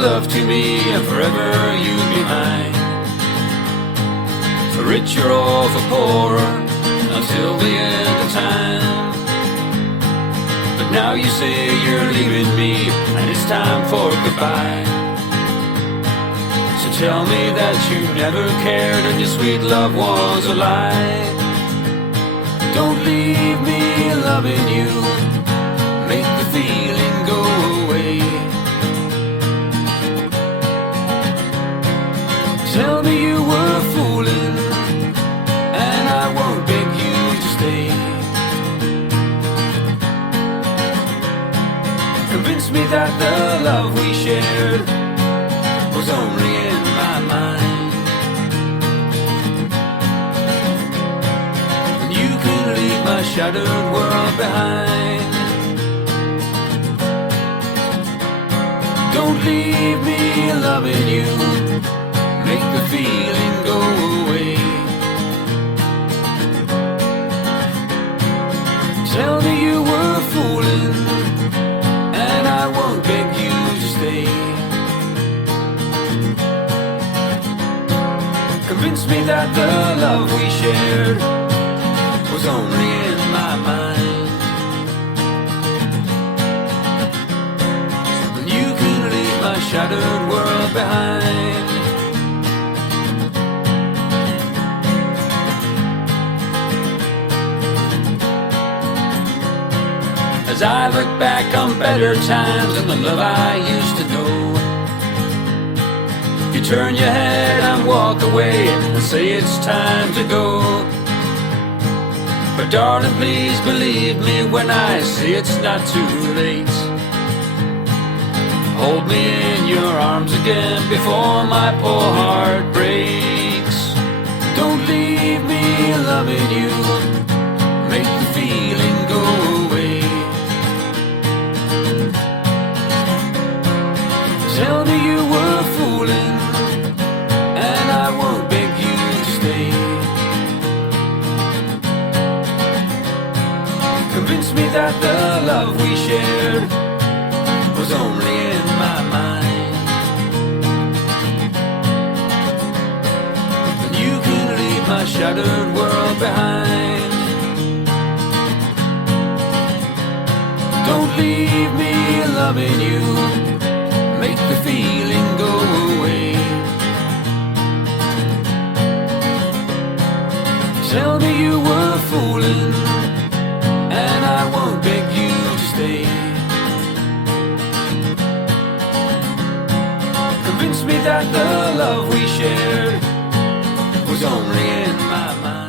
love to me, and forever you'd be mine. For richer or for poorer, until the end of time. But now you say you're leaving me, and it's time for goodbye. So tell me that you never cared, and your sweet love was a lie. Don't leave me loving you, make the feeling go away. Tell me you were fooling, and I won't beg you to stay. Convince me that the love we shared was only in my mind. And you can leave my shattered world behind. Don't leave me loving you, make the feeling go away. Tell me you were fooling, and I won't beg you to stay. Convince me that the love we shared was only in my mind. And you can leave my shattered world behind. As I look back on better times and the love I used to know, you turn your head and walk away and say it's time to go. But darling, please believe me when I say it's not too late. Hold me in your arms again before my poor heart breaks. Don't leave me loving you, make the feeling go away. Tell me you were fooling, and I won't beg you to stay. Convince me that the love we shared was only in my mind. And you can leave my shattered world behind. Don't leave me loving you, make the feeling go away. Tell me you were fooling, and I won't beg you to stay. Convince me that the love we shared was only in my mind.